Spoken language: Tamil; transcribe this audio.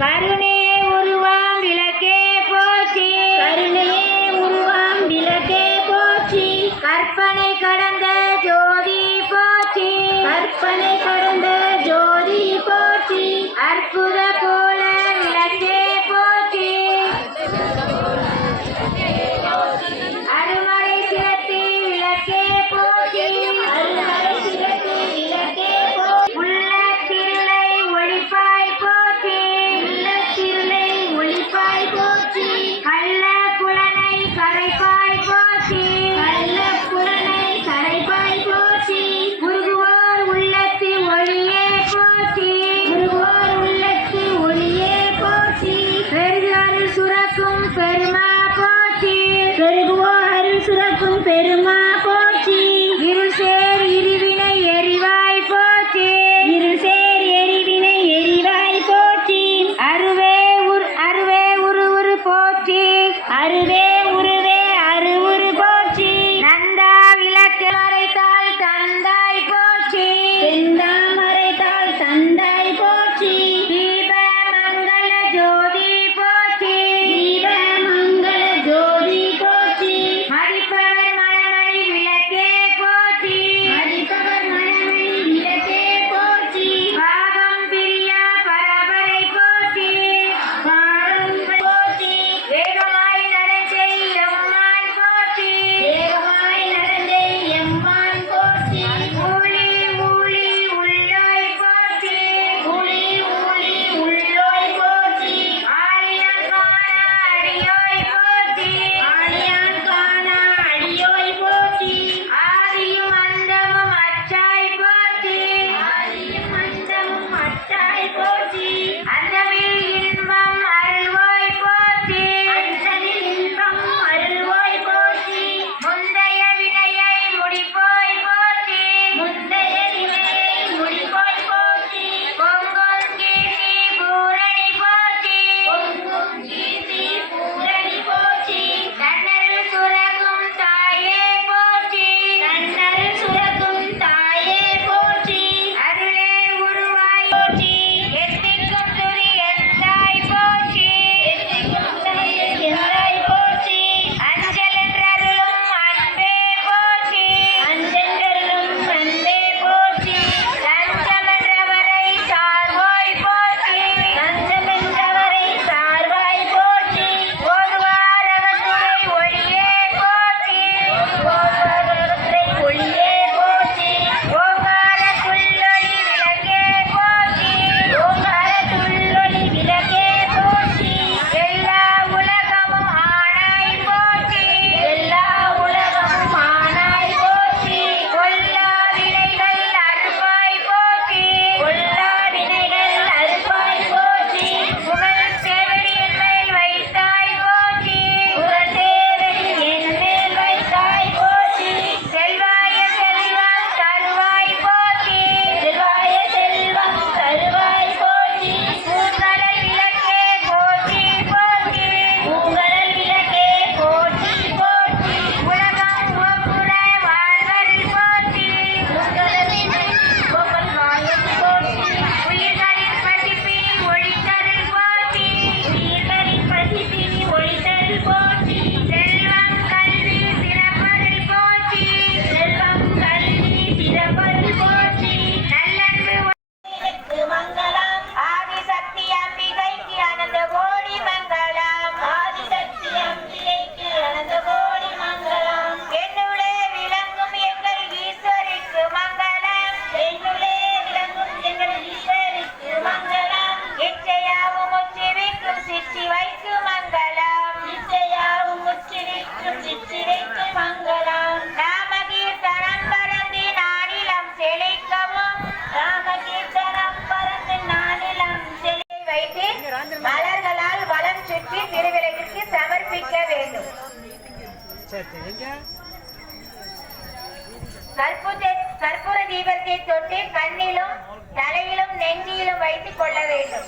கருணையே உருவாம் விளக்கே போற்றி கருணையே உருவாம் விளக்கே போற்றி கற்பனை கடந்த ஜோதி போற்றி கற்பனை கடந்த ஜோதி போற்றி அற்புத கோல விளக்கே போற்றி அருமறை சிரத்தி விளக்கே போற்றி அருமறை சிரத்தி விளக்கே போற்றி உள்ள திருளை ஒளிப்பாய் போற்றி உள்ள திருளை ஒளிப்பாய் போற்றி கள்ள குளனை கரைப்பாய் போற்றி கள்ள குரனை கரைப்பாய் போற்றி குருகுவோர் உள்ளத்து ஒளியே போற்றி குருவோர் உள்ளத்து ஒளியே போற்றி பெருகருள் சுரக்கும் பெருமா போற்றி பெருகுவோர் அருள் சுரக்கும் பெருமா போற்றி இருள் சேர் இருவினை எரிவாய் போற்றி இருள் சேர் எரிவினை எரிவாய் போற்றி அருவே உரு போற்றி அருவே உருவே அருவுரு போற்றி நந்தா விளக்கு மறைத்தால் தந்தாய் போற்றி செந்தாமரைத்தாள் தந்தாய் போற்றி தீப மங்கள ஜோதி போற்றி தீப மங்கள ஜோதி போற்றி மதிப்பவர் மணமணி விளக்கே போற்றி மதிப்பவர் மணமணி விளக்கே போற்றி பாகம் பிரியா பரபரை போற்றி பாடும் போற்றி வேகமாய் நடச்செய் எம்மான் போற்றி வேகமாய் நடந்தே எம்மான் போற்றி ஊழி உள்ளாய் போற்றி ஊழி உள்ளோய் போற்றி ஆழியம் காண அடியோய் போற்றி ஆழியான் காண அடியோய் போற்றி ஆதியும் அந்தமும் அச்சாய் போற்றி ஆதியும் அந்தமும் அட்டாய் போற்றி அந்தமில் இன்பம் அருள்வாய் போற்றி அந்தனில் இன்பம் அருள்வாய் போற்றி முந்தைய வினையை முடிப்போய் போற்றி முந்தைய வினையை முடிப்பாய் போற்றி பொங்கும் கீர்த்தி பூரணி போற்றி பொங்கும் கீர்த்தி பூரணி போற்றி தன்னருள் சுரக்கும் தாயே போற்றி தன்னருள் சுரக்கும் தாயே போற்றி அருளே உருவாய் போற்றி எத்திக்கும் துதி எந்தாய் போற்றி எத்திக்கும் தனியன் எந்தாய் போற்றி அஞ்சலென்றருளும் அன்பே போற்றி அஞ்சென்றருளும் அன்பே போற்றி தஞ்சமென்றவரை சார்வோய் போற்றி தஞ்சமென்றவரை சார்வாய் போற்றி ஓதுவார் அகத்துரை ஒளியே போற்றி ஓதுவாரத்தை ஒளியே போற்றி ஓங்கார துள்ளொளி விளக்கே போற்றி ஓங்கார துள்ளொளி விளக்கே போற்றி எல்லா உலகமும் ஆனாய் போற்றி எல்லா உலகமும் ஆனாய் போற்றி கொல்லா வினைகள் அறுப்பாய் போற்றி கொல்லா வினைகள் அறுப்பாய் போற்றி புகழ் சேவடியின் மேல் வைத்தாய் போற்றி புறத்தேவடி என் மேல் வைத்தாய் போற்றி செல்வாய செல்வம் தருவாய் போற்றி செல்வாய செல்வம் தருவாய் போற்றி பூங்கடல் விளக்கே போற்றி போற்றி பூங்கடல் விளக்கே போற்றி போற்றி உலகம் ஒப்புற வாழ்வல் போற்றி பூங்கடலின் கோபல் வாழும் போற்றி உயிர்களின் பசிப்பி ஒளித்தருள் போற்றி உயிர்களின் பசிப்பினி ஒளிதல் போற்றி செல்வம் கல்வி சிறப்பருள் போற்றி செல்வம் கல்வி சிறப்பருள் போற்றி நல்லன்பு மங்களம் ஆதிசக்தி அம்பிகைக்கு அனந்த கோடி மங்களம் ஆதிசக்தி அம்பிகைக்கு அனந்த கோடி மங்களம் என்னுளே விளங்கும் எங்கள் ஈஸ்வரிக்கு மங்களம் என்னுள்ளே விளங்கும் எங்கள் ஈஸ்வரிக்கு மங்களம் இச்சையாவும் உச்சிவிக்கும் சித்தி வைக்கு மங்களம் இசையாவும் உச்சிரிக்கும் சித்திரைக்கு மங்களம் நாம கீர்த்தனம் பரந்தி நாடிலம் செழிக்கவும் ராமகீர்த்தனம் பறந்து நானிலம் செழி வைத்து மலர்களால் வலம் சுற்றி திருவிளக்கிற்கு சமர்ப்பிக்க வேண்டும். கற்பூர தீபத்தை தொட்டு கண்ணிலும் தலையிலும் நெஞ்சிலும் வைத்துக் கொள்ள வேண்டும்.